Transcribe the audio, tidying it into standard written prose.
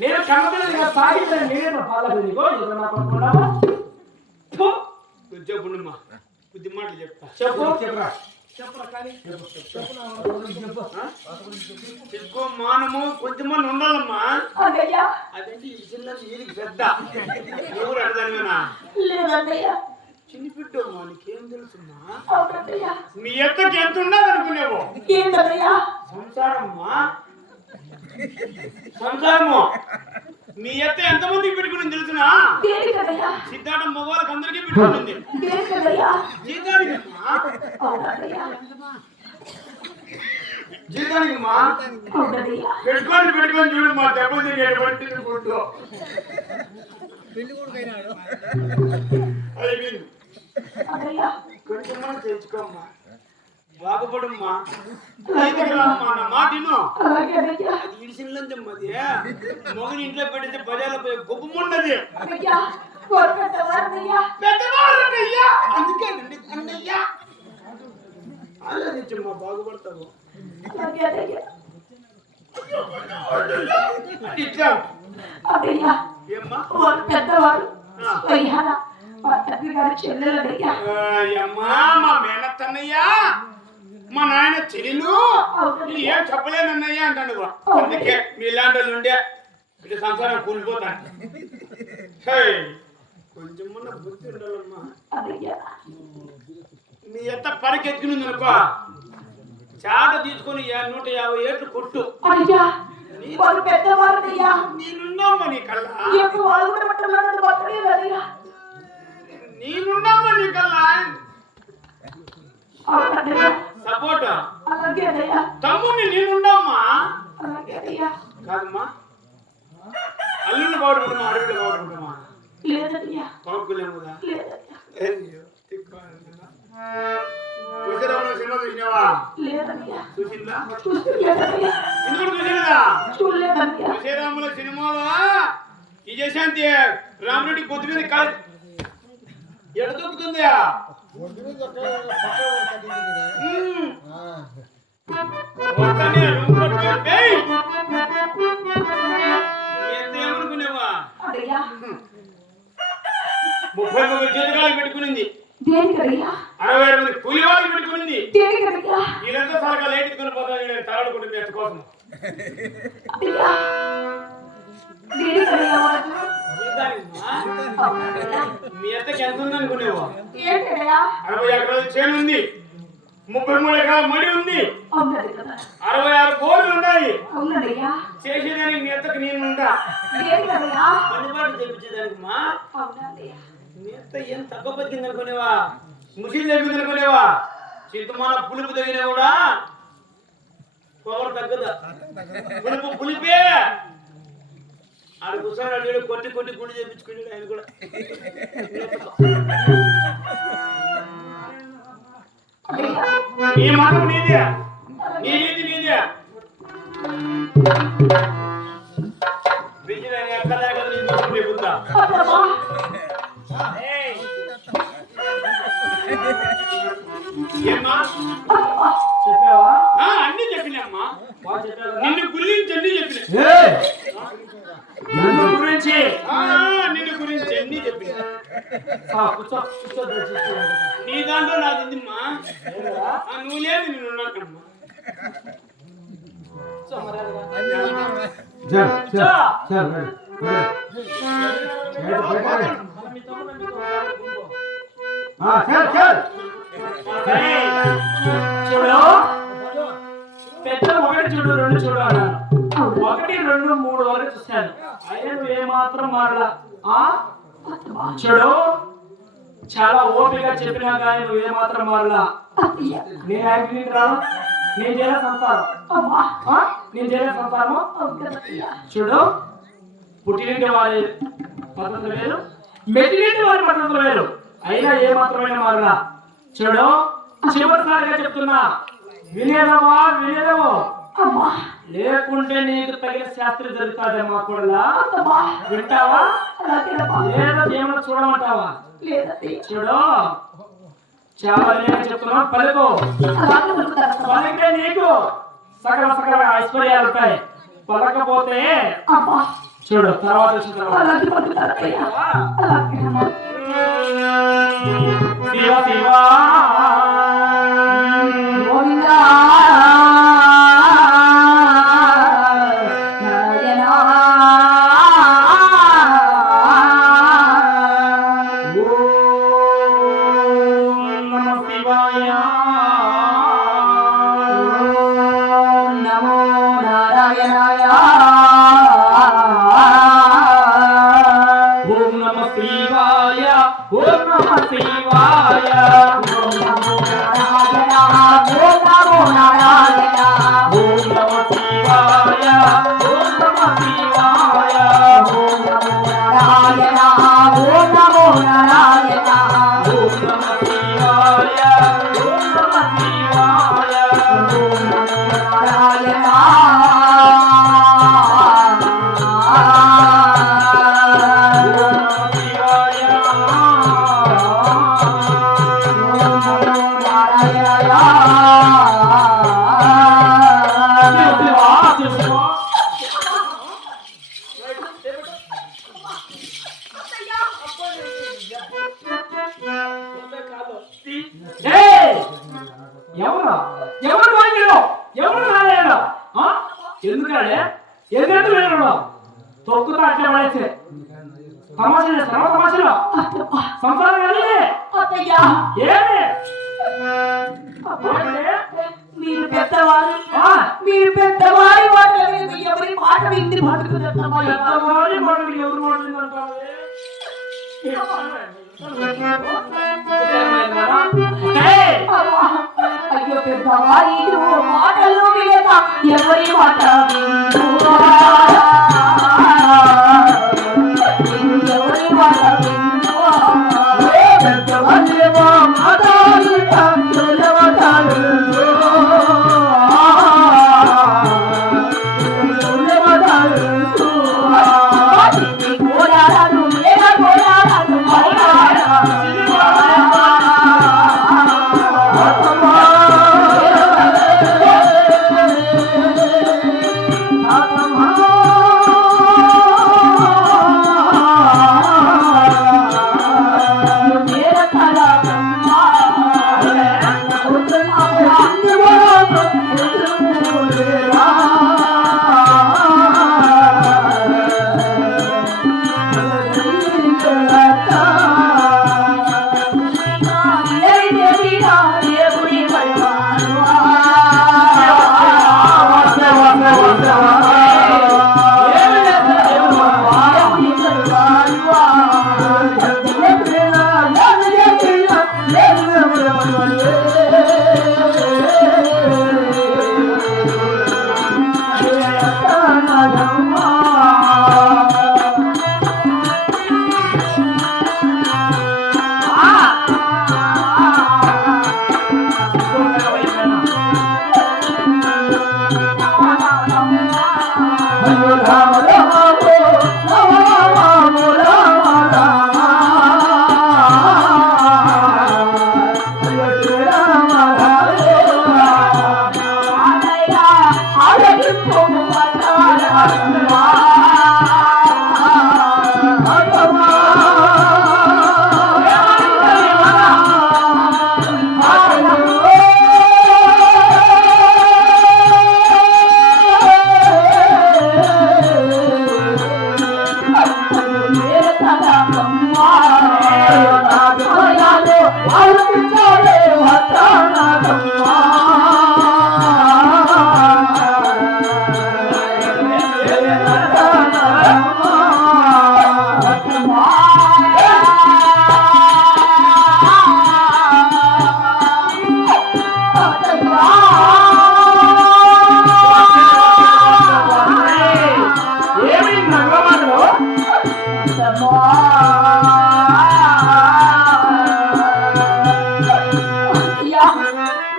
నేను కన్నతల్లి సాగితే నేనే పాలకు నీకో ఇది నా కొడుకున్నావా చెప్పమ్మా బుద్ధి మాటలు చెప్తా చెప్పరా ఎక్కువ మానము కొంచెంమంది ఉండాలమ్మా. అదేంటి ఈ చిన్న వీరికి పెద్ద ఎవరు అడదానివేనా చిన్న బిడ్డమ్మా నీకేం తెలుసమ్మా? మీ ఎత్తకి ఎంత ఉండదు అనుకునేవు సంసారమ్మా సంసారము. మీ ఎత్త ఎంతమందికి పెట్టుకుని తెలుసునా? సిద్ధార్థ మగవాళ్ళకి అందరికీ పెట్టుకుంటుంది. జీతానికి పెట్టుకొని చూడు మా దెబ్బలు తిరిగేటువంటి ఫుడ్లో కొంచెం తెచ్చుకోమ్మా బాగుపడమ్మా. నా మాటిను అది ఇడిసినది మొగని ఇంట్లో పెడితే బజార్లో పోయి గొప్పముండది. అందుకేనండి అన్నయ్యా ఆలోచించమ్మా బాగుపడతావు. ఇట్లా పెద్దవారు మా మేనత్తన్నయ్యా మా నాయన చెల్లెలు ఏం చెప్పలేనన్నయ్యా అంటాడు. అందుకే మీ ఇలాంటి వాళ్ళు ఉండే ఇటు సంసారం కూలిపోతాను. కొంచెం బుద్ధి ఉండాలమ్మా. మీ ఎత్త పరికెత్తుకుని అనుకో చాట తీసుకుని 150 ఏట్లు కొట్టు. నేనున్నామ్మా నీ కల్లా నేనున్నామ్మా నీ కల్లా సపోర్ట్ తమ్ముడిని నేనున్నామ్మా. కాదమ్మా అల్లుని బాగుంటున్నా అడవిలో బాగుంటున్నామా పౌకులేము కదా. సినిమా చూసినావా? చూసిందా? ఎందుకు చూసినదా? శ్రీరాముల సినిమాలో ఈ జశాంతి రామరెడ్డి కొద్ది మీద కాదు ఎడ దొక్కుతుంది. ఏమనుకునేవా 30 జీతకాలు పెట్టుకునింది, 60 మంది కూలి వాళ్ళు పెట్టుకునింది. వీళ్ళంతా సరగా లేట్ కొని పోతాను తరడుకుంటుంది ఎత్త కోసం. మీ ఎత్తకి ఎంత ఉంది అనుకునేవా? 60 ఎకరాల చేను ఉంది, 33 ఎకరాల మడి ఉంది, 66 కోళ్ళు ఉన్నాయి. చేసేదానికి మీ ఎత్తకి నేను ఉంటా అందుబాటు తెప్పించేదానికి. మా మీ ఎత్త ఏం తక్కువ బతికింది అనుకునేవా? ముసిలు తెప్పింది అనుకునేవా? చింతమాన పులుపు తగినా కూడా పొగరు తగ్గదా? పులుపు పులిపే ఆడ కూర్చొని కొట్టి కొట్టి గుండె చేయించుకున్నాడు ఆయన కూడా. నీ మాత్రం నీదే నీది నీదే బిజీ ఎక్కడ నీకుందా? ఏమ్మా చెప్పావా? అన్ని చెప్పినామ్మా. నిన్ను గురించి అన్ని చెప్పిన గురించి నిన్ను గురించి అన్ని చెప్పిన. కూర్చో నీ దాంట్లో నాది ఉందిమ్మా. నువ్వు లేదు నేను ఉన్నాకమ్మా. చూడు పెద్ద 1 చూడు 2 చూడు అన్నాను. 1, 2, 3 వరకు చూశాను. అయినా నువ్వు ఏమాత్రం మారలా. చూడు చాలా ఓపికగా చెప్పినా కానీ నువ్వు ఏమాత్రం మారలా. నేను యాక్టివిటీ రాను, నేను చేయలే సంసారం, నేను చేయలే సంసారము. చూడు పుట్టినింటి వారి పద్ధతులు వేరు, మెట్టినింటి వారి పద్ధతులు వేరు. అయినా ఏమాత్రమైనా మారలా. చూడు చివరిసారిగా చెప్తున్నా, వినేదవా వినేదవు లేకుంటే నీకు తగిన శాస్త్రి జరుగుతాదమ్మా. కూడా వింటావా లేదా ఏమన్నా చూడమంటావా? చూడు చాలా చెప్తున్నా, పలుకు పలికే నీకు సకల సకల ఐశ్వర్యాలు ఉంటాయి. పలకపోతే అబ్బా చూడు తర్వాత వచ్చిన తర్వాత అలాగే పలుకుతారయ్యా. అలాగేనమ్మా. శివ శివ గోవిందా నారాయణ ఓం నమః శివాయ ఓం నమో నారాయణాయ. ఓం నమః శివాయ ఓం నమః శివాయ ఓం నమో నారాయణ. ఓం నమో నారాయణ. ఓం నమః శివాయ ఓం నమః శివాయ ఓం నమో నారాయణ. ఓం నమో నారాయణ. ఓం నమః శివాయ ఓం నమః శివాయ ఓం నమో నారాయణ. ఎవరు వాక్యుడు ఎవరు నారాయణ ఎందుకంటే ఎందుకంటే నేను తొక్కుతా అట్లా పడేస్తే తమాషలు చేస్తాను తమాషలు సంసారం కలిగి అత్తయ్యా ఏమి మీరు పెద్దవారు మీరు పెద్దవారి మాటల మీద ఎవరి మాట వింటి బతుకుతున్నామయ్యా. పెద్దవాడి మాటలు ఎవరు మాట్లాడుతుంటారు అయ్యో పెద్దవారి మాటలు వినక ఎవరి మాట వింటూ ఎవరి మాట వింటూ పెద్దవారి మాటలు Wow.